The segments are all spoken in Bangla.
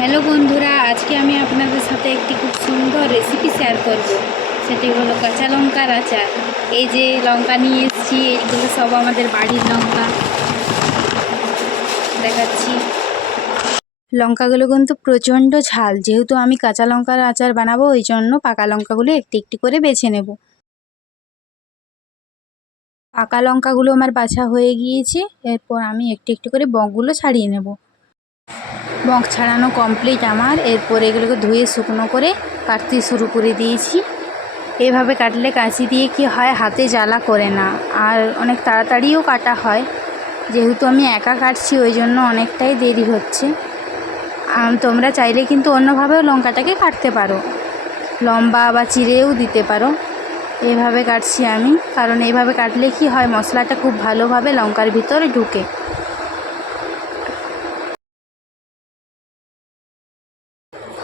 হ্যালো বন্ধুরা, আজকে আমি আপনাদের সাথে একটি খুব সুন্দর রেসিপি শেয়ার করব। সেটি হলো কাঁচা লঙ্কার আচার। এই যে লঙ্কা নিয়ে এসেছি, এইগুলো সব আমাদের বাড়ির লঙ্কা। দেখাচ্ছি, লঙ্কাগুলো কিন্তু প্রচণ্ড ঝাল। যেহেতু আমি কাঁচা লঙ্কার আচার বানাবো, ওই জন্য পাকা লঙ্কাগুলো একটি একটি করে বেছে নেব। পাকা লঙ্কাগুলো আমার বাছা হয়ে গিয়েছে। এরপর আমি একটু একটু করে বকগুলো ছাড়িয়ে নেব। বক ছাড়ানো কমপ্লিট আমার। এরপর এগুলোকে ধুয়ে শুকনো করে কাটতে শুরু করে দিয়েছি। এভাবে কাটলে কাঁচি দিয়ে কি হয়, হাতে জ্বালা করে না, আর অনেক তাড়াতাড়িও কাটা হয়। যেহেতু আমি একা কাটছি, ওই জন্য অনেকটাই দেরি হচ্ছে। তোমরা চাইলে কিন্তু অন্যভাবেও লঙ্কাটাকে কাটতে পারো, লম্বা বা চিড়েও দিতে পারো। এভাবে কাটছি আমি, কারণ এইভাবে কাটলে কি হয়, মশলাটা খুব ভালোভাবে লঙ্কার ভিতরে ঢুকে।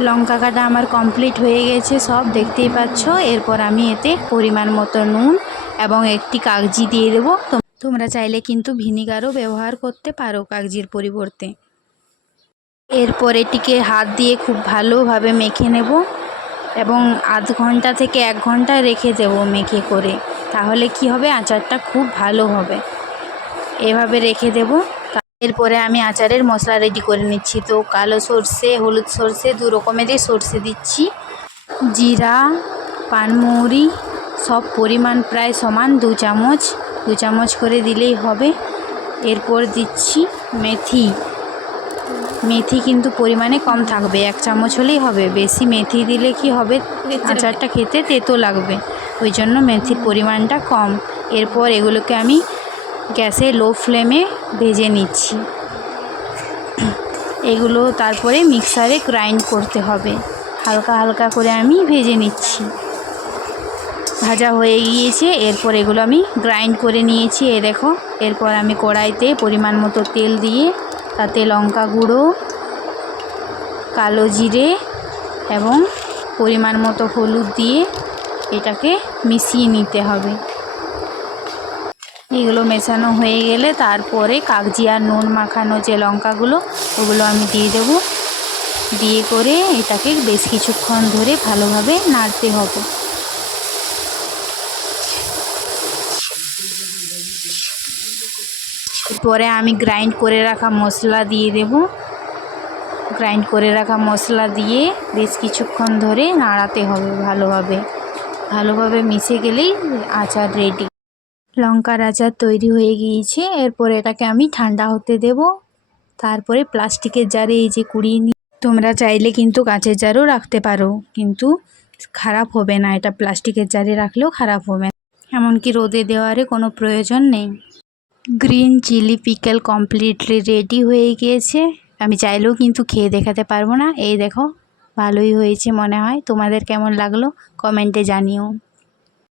লঙ্কা কাটা আমার কমপ্লিট হয়ে গেছে, সব দেখতেই পাচ্ছ। এরপর আমি এতে পরিমাণ মতো নুন এবং একটি কাগজি দিয়ে দেবো। তোমরা চাইলে কিন্তু ভিনিগারও ব্যবহার করতে পারো কাগজির পরিবর্তে। এরপর এটিকে হাত দিয়ে খুব ভালোভাবে মেখে নেব এবং আধ ঘন্টা থেকে 1 ঘন্টা রেখে দেবো মেখে করে। তাহলে কি হবে, আচারটা খুব ভালো হবে। এভাবে রেখে দেব। এরপরে আমি আচারের মশলা রেডি করে নিচ্ছি। তো কালো সর্ষে, হলুদ সর্ষে, 2 রকমেরই সর্ষে দিচ্ছি। জিরা, পানমৌরি সব পরিমাণ প্রায় সমান, 2 চামচ করে দিলেই হবে। এরপর দিচ্ছি মেথি। মেথি কিন্তু পরিমাণে কম থাকবে, 1 চামচ হলেই হবে। বেশি মেথি দিলে কি হবে, আচারটা খেতে তেতো লাগবে, ওই জন্য মেথির পরিমাণটা কম। এরপর এগুলোকে আমি গ্যাসে লো ফ্লেমে ভেজে নিচ্ছি। এগুলো তারপরে মিক্সারে গ্রাইন্ড করতে হবে। হালকা হালকা করে আমি ভেজে নিচ্ছি। ভাজা হয়ে গিয়েছে। এরপর এগুলো আমি গ্রাইন্ড করে নিয়েছি, এ দেখো। এরপর আমি কড়াইতে পরিমাণ মতো তেল দিয়ে তাতে লঙ্কা গুঁড়ো, কালো জিরে এবং পরিমাণ মতো হলুদ দিয়ে এটাকে মিশিয়ে নিতে হবে। এগুলো মেশানো হয়ে গেলে তারপরে কাগজি আর নুন মাখানো যে লঙ্কাগুলো, ওগুলো আমি দিয়ে দেব। দিয়ে করে এটাকে বেশ কিছুক্ষণ ধরে ভালোভাবে নাড়তে হবে। এরপরে আমি গ্রাইন্ড করে রাখা মশলা দিয়ে দেব। গ্রাইন্ড করে রাখা মশলা দিয়ে বেশ কিছুক্ষণ ধরে নাড়াতে হবে ভালোভাবে মিশে গেলেই আচার রেডি। লঙ্কার আচার তৈরি হয়ে গিয়েছে। এরপর এটাকে আমি ঠান্ডা হতে দেব। তারপরে প্লাস্টিকের জারে এই যে কুড়িয়ে নিই। তোমরা চাইলে কিন্তু কাঁচের জারও রাখতে পারো, কিন্তু খারাপ হবে না। এটা প্লাস্টিকের জারে রাখলেও খারাপ হবে না, এমনকি রোদে দেওয়ারও কোনো প্রয়োজন নেই। Green chilli pickle completely ready হয়ে গিয়েছে। আমি চাইলেও কিন্তু খেয়ে দেখাতে পারবো না। এই দেখো, ভালোই হয়েছে মনে হয়। তোমাদের কেমন লাগলো কমেন্টে জানিও।